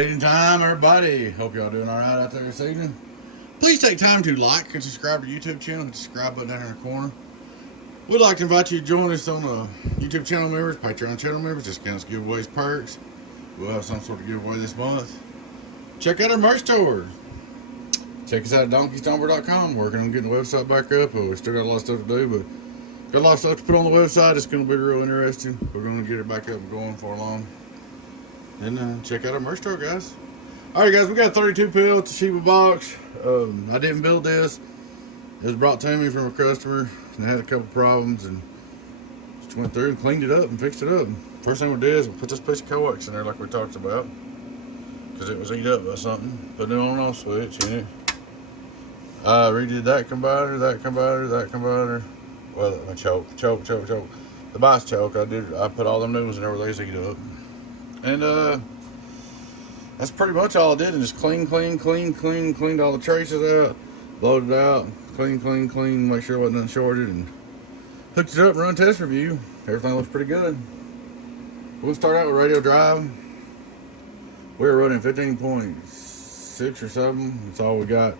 Good evening time, everybody. Hope y'all doing all right out there this evening. Please take time to like and subscribe to the YouTube channel. Hit the subscribe button down here in the corner. We'd like to invite you to join us on the YouTube channel members, Patreon channel members, discounts, giveaways, perks. We'll have some sort of giveaway this month. Check out our merch store. Check us out at donkeystomper.com. Working on getting the website back up. We still got a lot of stuff to do, but got a lot of stuff to put on the website. It's going to be real interesting. We're going to get it back up and going for long. And check out our merch store, guys. Alright, guys, we got a 32 pill Toshiba box. I didn't build this. It was brought to me from a customer, and I had a couple problems, and just went through and cleaned it up and fixed it up. First thing we did is we put this piece of coax in there like we talked about, because it was eat up by something. Put it on and off switch in it. I redid that combiner. Well, my choke. The bias choke, I put all them new ones in there where they eat up. And that's pretty much all I did, and just cleaned all the traces out, loaded out, clean, make sure it wasn't unshorted, and hooked it up and run test review. Everything looks pretty good. We'll start out with radio drive. We were running 15.6 or something. That's all we got.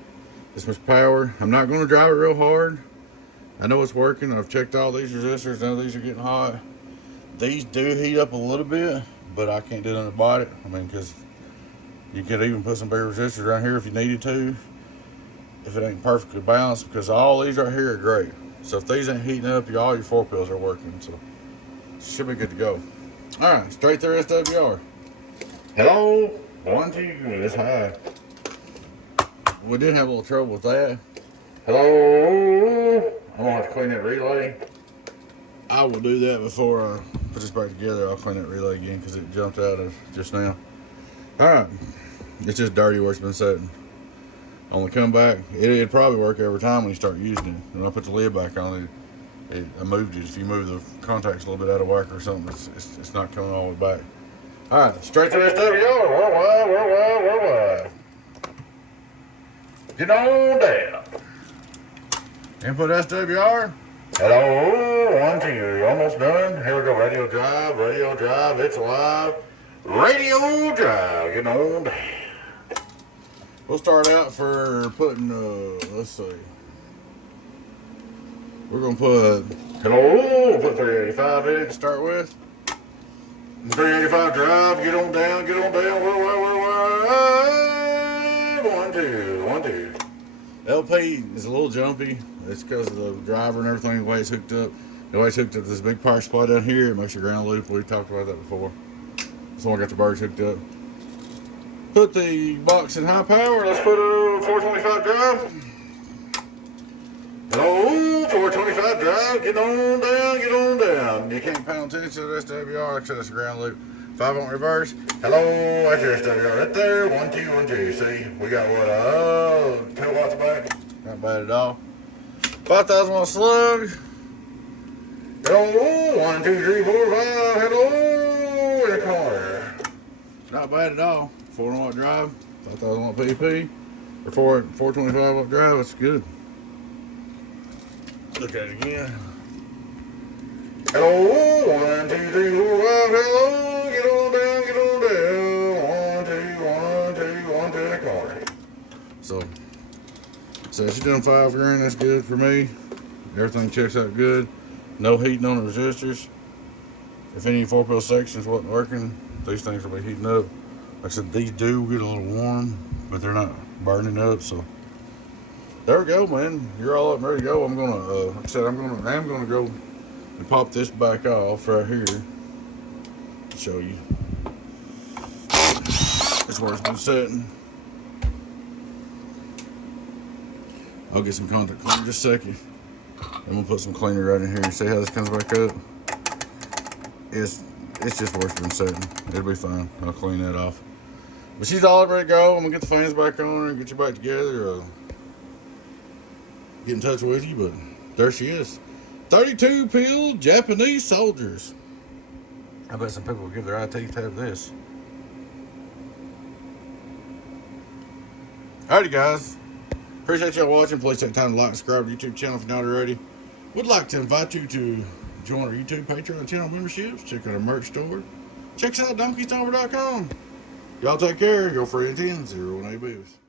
This much power. I'm not going to drive it real hard. I know it's working. I've checked all these resistors. None of these are getting hot. These do heat up a little bit, but I can't do nothing about it. I mean, because you could even put some bigger resistors around here if you needed to, if it ain't perfectly balanced, because all these right here are great. So if these ain't heating up, all your 4 pills are working. So should be good to go. All right, straight through SWR. Hello, 1, 2, it's high. We did have a little trouble with that. Hello, I'm gonna have to clean that relay. I will do that before I put this back together. I'll clean that relay again because it jumped out of just now. Alright, it's just dirty where it's been sitting. On the comeback, it'd probably work every time when you start using it. When I put the lid back on it, I moved it. If you move the contacts a little bit out of whack or something, it's not coming all the way back. Alright, straight to this SWR. Worldwide. Get on down. Input SWR. Hello, 1, 2, almost done. Here we go, radio drive, it's live. Radio drive, get on down. We'll start out for putting, let's see. We're gonna put, put 385 in it to start with. 385 drive, get on down, worldwide. 1, 2. LP is a little jumpy. It's because of the driver and everything, the way it's hooked up. The way it's hooked up to this big power supply down here, it makes your ground loop. We talked about that before. So I got the birds hooked up. Put the box in high power. Let's put a 425 drive. Hello, 425 drive. Get on down. You can't pound attention to the SWR, like I said, that's a ground loop. 5 on reverse. Hello, that's your SWR right there. 1, 2. See, we got what? 2 watts back. Not bad at all. 5,000 watt slug. Hello, 1, 2, 3, 4, 5. Hello, in the corner. Not bad at all. 4 watt drive, 5,000 watt PP, or 425 watt drive. That's good. Look at it again. Hello, 1, 2, 3, 4, 5. Hello, get on down. 1, 2, in the corner. So she's done 5 grand. That's good for me. Everything checks out good. No heating on the resistors. If any 4 pill sections wasn't working, these things will be heating up. Like I said, these do get a little warm, but they're not burning up. So there we go, man. You're all up and ready to go. I'm gonna, like I said, I'm gonna go and pop this back off right here. Show you. That's where it's been sitting. I'll get some contact cleaner in just a second. I'm gonna put some cleaner right in here. See how this comes back up? It's just where it's been sitting. It'll be fine. I'll clean that off. But she's all ready to go. I'm gonna get the fans back on her and get you back together. Get in touch with you, but there she is. 32 pill Japanese soldiers. I bet some people will give their eye teeth to have this. Alrighty, guys. Appreciate y'all watching. Please take time to like and subscribe to the YouTube channel if you're not already. Would like to invite you to join our YouTube Patreon channel memberships. Check out our merch store. Check us out at donkeystomper.com. Y'all take care. Your friend 10, 018 Boost.